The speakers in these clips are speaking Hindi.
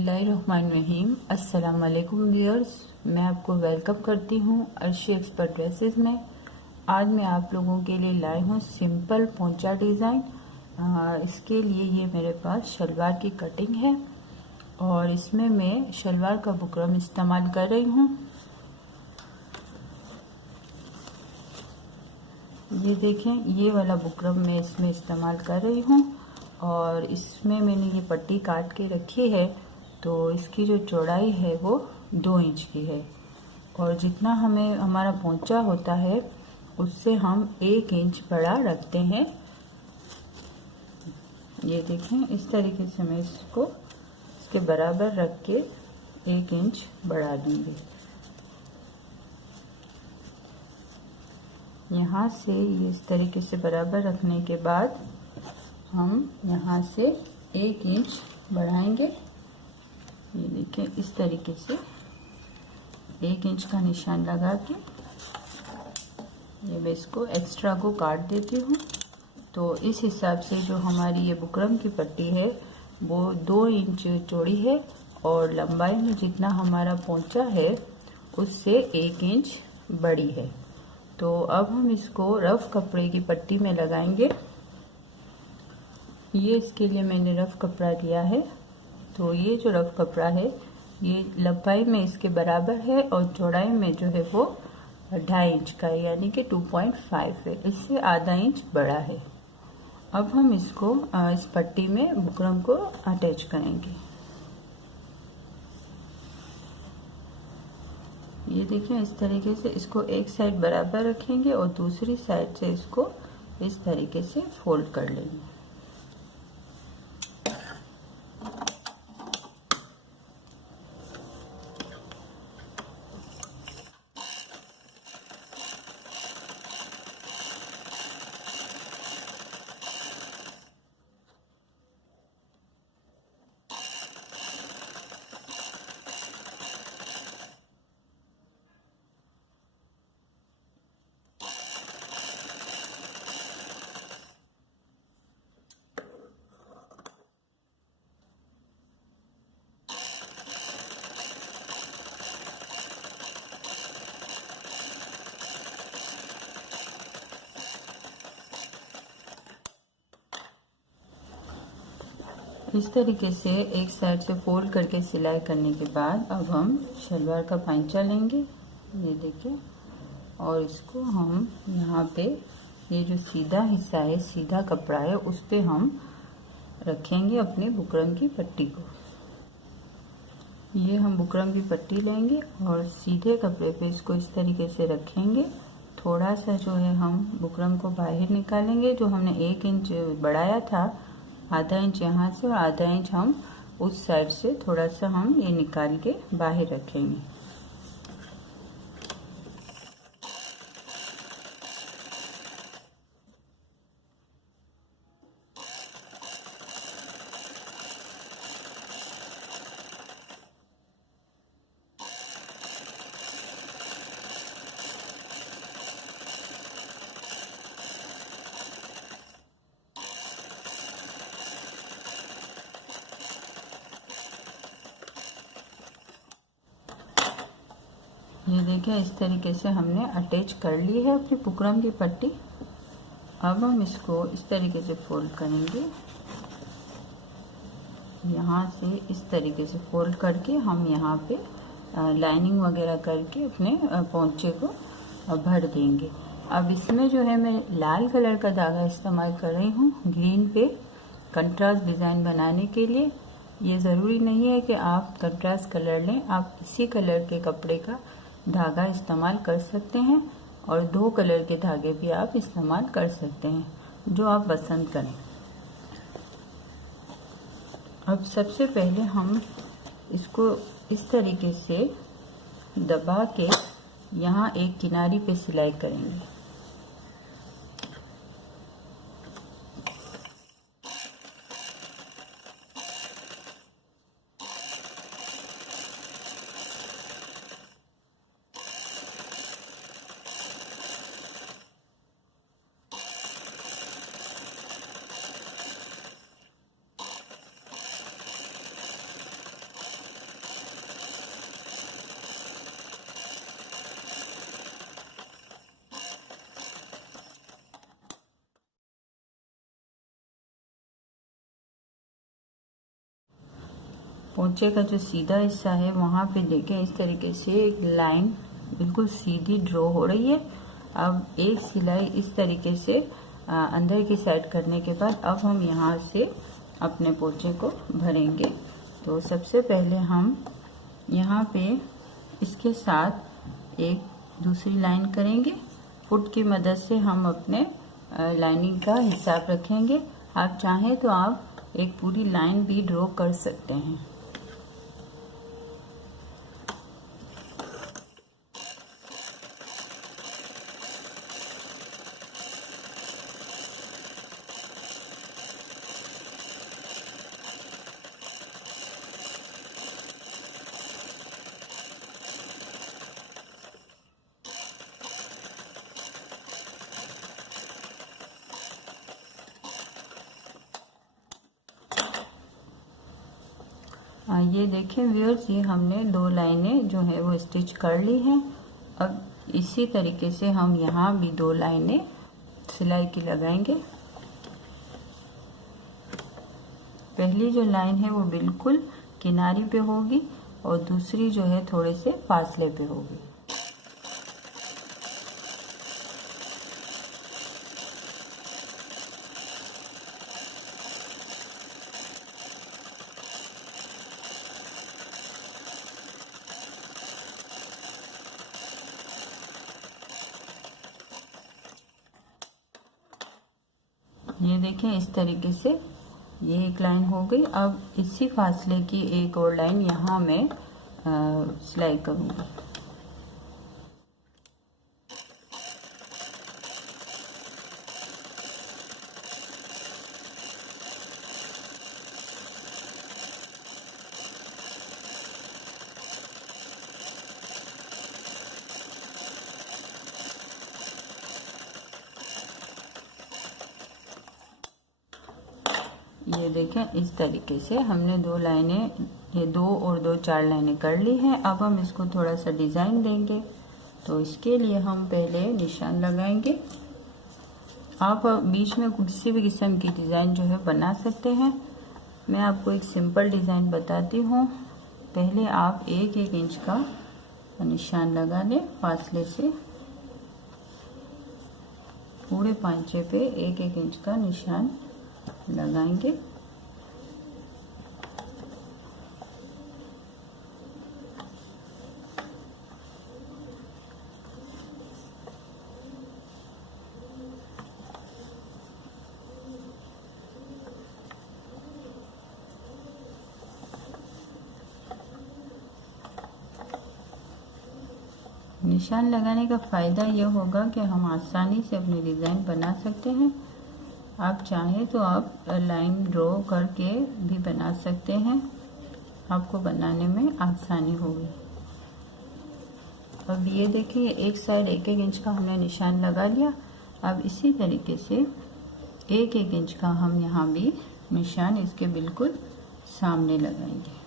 बिस्मिल्लाहिर्रहमानिर्रहीम। अस्सलाम वालेकुम व्यूअर्स, मैं आपको वेलकम करती हूँ अर्शी एक्सपर्ट ड्रेसेस में। आज मैं आप लोगों के लिए लाई हूँ सिंपल पोंचा डिज़ाइन। इसके लिए ये मेरे पास शलवार की कटिंग है और इसमें मैं शलवार का बुकरम इस्तेमाल कर रही हूँ। ये देखें, ये वाला बुकरम मैं इसमें इस्तेमाल कर रही हूँ और इसमें मैंने ये पट्टी काट के रखी है। तो इसकी जो चौड़ाई है वो 2 इंच की है और जितना हमें हमारा पोंचा होता है उससे हम 1 इंच बड़ा रखते हैं। ये देखें, इस तरीके से मैं इसको इसके बराबर रख के 1 इंच बढ़ा दूंगी। यहाँ से ये इस तरीके से बराबर रखने के बाद हम यहाँ से 1 इंच बढ़ाएंगे। ये देखिए, इस तरीके से 1 इंच का निशान लगा के ये मैं इसको एक्स्ट्रा को काट देती हूँ। तो इस हिसाब से जो हमारी ये बुकरम की पट्टी है वो 2 इंच चौड़ी है और लंबाई में जितना हमारा पोंचा है उससे 1 इंच बड़ी है। तो अब हम इसको रफ कपड़े की पट्टी में लगाएंगे। ये इसके लिए मैंने रफ कपड़ा लिया है। तो ये जो रफ कपड़ा है ये लंबाई में इसके बराबर है और चौड़ाई में जो है वो 2.5 इंच का है, यानी कि 2.5 है, इससे आधा इंच बड़ा है। अब हम इसको इस पट्टी में बुकरम को अटैच करेंगे। ये देखिए, इस तरीके से इसको एक साइड बराबर रखेंगे और दूसरी साइड से इसको इस तरीके से फोल्ड कर लेंगे। इस तरीके से एक साइड से फोल्ड करके सिलाई करने के बाद अब हम शलवार का पांचा लेंगे। ये देखिए, और इसको हम यहाँ पे ये जो सीधा हिस्सा है, सीधा कपड़ा है, उस पे हम रखेंगे अपने बुकरम की पट्टी को। ये हम बुकरम की पट्टी लेंगे और सीधे कपड़े पे इसको इस तरीके से रखेंगे। थोड़ा सा जो है हम बुकरम को बाहर निकालेंगे। जो हमने 1 इंच बढ़ाया था, आधा इंच यहाँ से और आधा इंच हम उस साइड से थोड़ा सा हम ये निकाल के बाहर रखेंगे। ये देखिए, इस तरीके से हमने अटैच कर ली है अपनी बुकरम की पट्टी। अब हम इसको इस तरीके से फोल्ड करेंगे। यहाँ से इस तरीके से फोल्ड करके हम यहाँ पे लाइनिंग वगैरह करके अपने पोंचे को भर देंगे। अब इसमें जो है मैं लाल कलर का धागा इस्तेमाल कर रही हूँ ग्रीन पे कंट्रास्ट डिज़ाइन बनाने के लिए। ये ज़रूरी नहीं है कि आप कंट्रास्ट कलर लें, आप इसी कलर के कपड़े का धागा इस्तेमाल कर सकते हैं और 2 कलर के धागे भी आप इस्तेमाल कर सकते हैं, जो आप पसंद करें। अब सबसे पहले हम इसको इस तरीके से दबा के यहाँ एक किनारी पे सिलाई करेंगे। पोंचे का जो सीधा हिस्सा है वहाँ पे देखें इस तरीके से एक लाइन बिल्कुल सीधी ड्रॉ हो रही है। अब एक सिलाई इस तरीके से अंदर की साइड करने के बाद अब हम यहाँ से अपने पोंचे को भरेंगे। तो सबसे पहले हम यहाँ पे इसके साथ एक दूसरी लाइन करेंगे। फुट की मदद से हम अपने लाइनिंग का हिसाब रखेंगे। आप चाहें तो आप एक पूरी लाइन भी ड्रॉ कर सकते हैं। ये देखें व्यूअर्स, ये हमने 2 लाइनें जो है वो स्टिच कर ली हैं। अब इसी तरीके से हम यहाँ भी 2 लाइनें सिलाई की लगाएंगे। पहली जो लाइन है वो बिल्कुल किनारी पे होगी और दूसरी जो है थोड़े से फासले पे होगी। ये देखें इस तरीके से ये एक लाइन हो गई। अब इसी फासले की एक और लाइन यहाँ मैं सिलाई करूँगी। ये देखें इस तरीके से हमने 2 लाइनें, ये 2 और 2 4 लाइनें कर ली हैं। अब हम इसको थोड़ा सा डिज़ाइन देंगे। तो इसके लिए हम पहले निशान लगाएंगे। आप बीच में किसी भी किस्म की डिज़ाइन जो है बना सकते हैं। मैं आपको एक सिंपल डिज़ाइन बताती हूँ। पहले आप 1-1 इंच का निशान लगा लें फासले से। पूरे पांचे पे 1-1 इंच का निशान लगाएंगे। निशान लगाने का फ़ायदा यह होगा कि हम आसानी से अपनी डिज़ाइन बना सकते हैं। आप चाहें तो आप लाइन ड्रॉ करके भी बना सकते हैं, आपको बनाने में आसानी होगी। अब ये देखिए एक साइड 1-1 इंच का हमने निशान लगा लिया। अब इसी तरीके से 1-1 इंच का हम यहाँ भी निशान इसके बिल्कुल सामने लगाएंगे।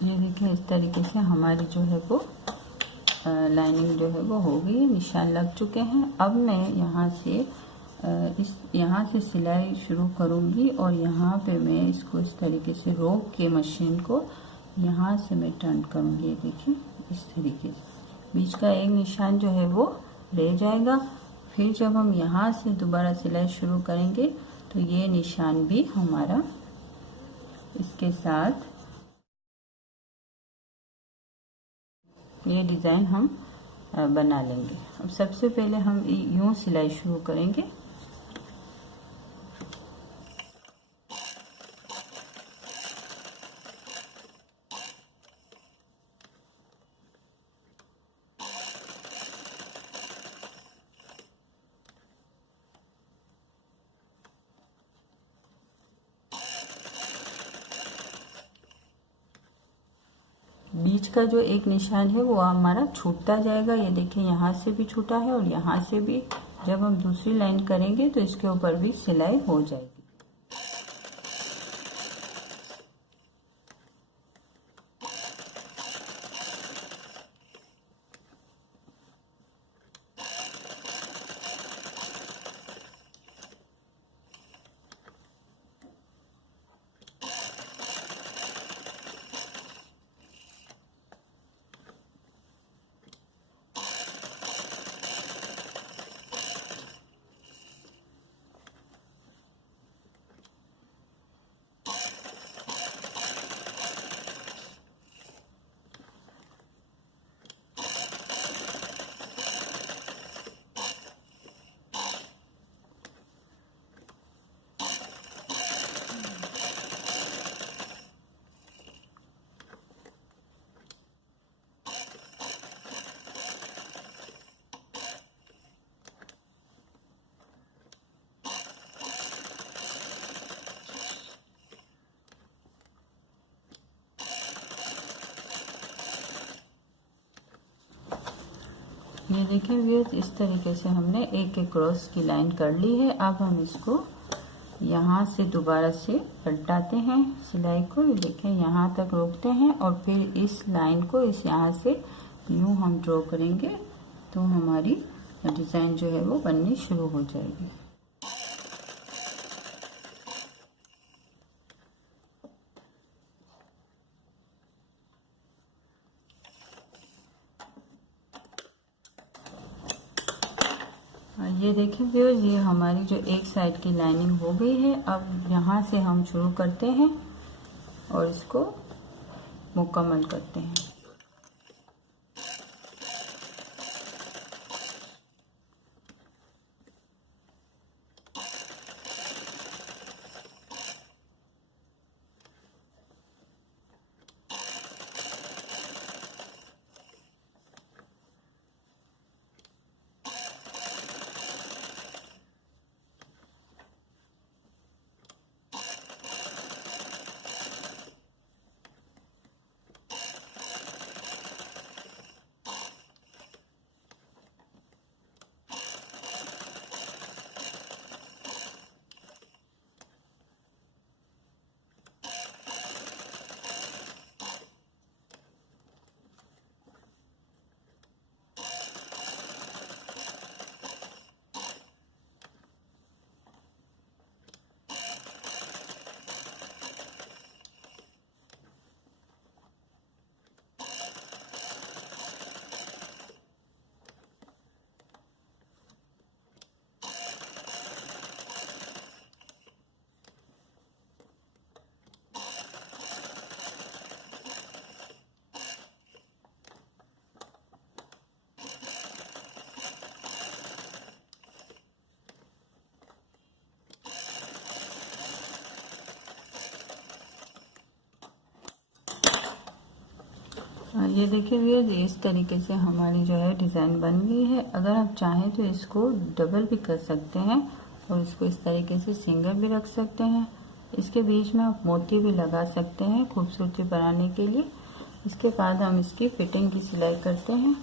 ये देखिए इस तरीके से हमारी जो है वो लाइनिंग जो है वो हो गई, निशान लग चुके हैं। अब मैं यहाँ से सिलाई शुरू करूँगी और यहाँ पे मैं इसको इस तरीके से रोक के मशीन को यहाँ से मैं टर्न करूँगी। ये देखिए इस तरीके से बीच का एक निशान जो है वो रह जाएगा। फिर जब हम यहाँ से दोबारा सिलाई शुरू करेंगे तो ये निशान भी हमारा इसके साथ ये डिज़ाइन हम बना लेंगे। अब सबसे पहले हम यूँ सिलाई शुरू करेंगे। बीच का जो एक निशान है वो हमारा छूटता जाएगा। ये देखिए यहाँ से भी छूटा है और यहाँ से भी। जब हम दूसरी लाइन करेंगे तो इसके ऊपर भी सिलाई हो जाएगी। ये देखिए व्यूअर्स, इस तरीके से हमने एक एक क्रॉस की लाइन कर ली है। अब हम इसको यहाँ से दोबारा से पलटाते हैं सिलाई को। ये देखें यहाँ तक रोकते हैं और फिर इस लाइन को इस यहाँ से यूँ हम ड्रॉ करेंगे तो हमारी डिज़ाइन जो है वो बननी शुरू हो जाएगी। ये देखिए व्यूअर्स, ये हमारी जो एक साइड की लाइनिंग हो गई है। अब यहाँ से हम शुरू करते हैं और इसको मुकम्मल करते हैं। ये देखिए व्यूअर्स, इस तरीके से हमारी जो है डिज़ाइन बन गई है। अगर आप चाहें तो इसको डबल भी कर सकते हैं और इसको इस तरीके से सिंगल भी रख सकते हैं। इसके बीच में आप मोती भी लगा सकते हैं खूबसूरती बनाने के लिए। इसके बाद हम इसकी फिटिंग की सिलाई करते हैं।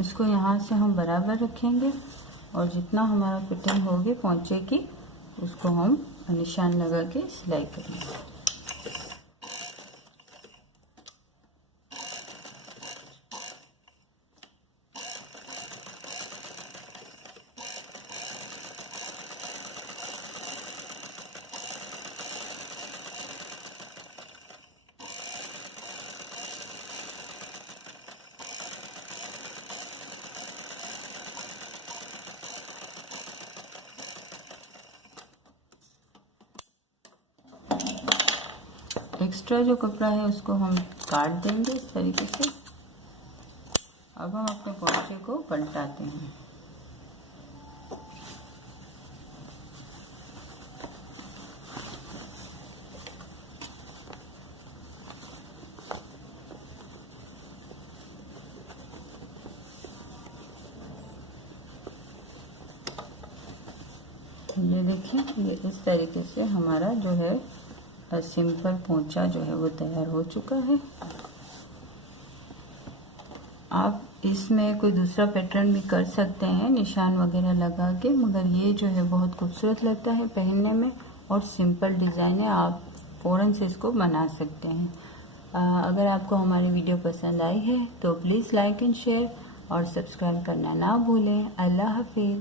इसको यहाँ से हम बराबर रखेंगे और जितना हमारा फिटिंग होगी पोंचे की उसको हम निशान लगा के सिलाई करेंगे। एक्स्ट्रा जो कपड़ा है उसको हम काट देंगे इस तरीके से। अब हम अपने पोंचे को पलटाते हैं। ये देखिए, ये इस तरीके से हमारा जो है सिंपल पोंचा जो है वो तैयार हो चुका है। आप इसमें कोई दूसरा पैटर्न भी कर सकते हैं निशान वगैरह लगा के, मगर ये जो है बहुत खूबसूरत लगता है पहनने में और सिंपल डिज़ाइन है, आप फ़ौरन से इसको बना सकते हैं। अगर आपको हमारी वीडियो पसंद आई है तो प्लीज़ लाइक एंड शेयर और सब्सक्राइब करना ना भूलें। अल्लाह हाफिज़।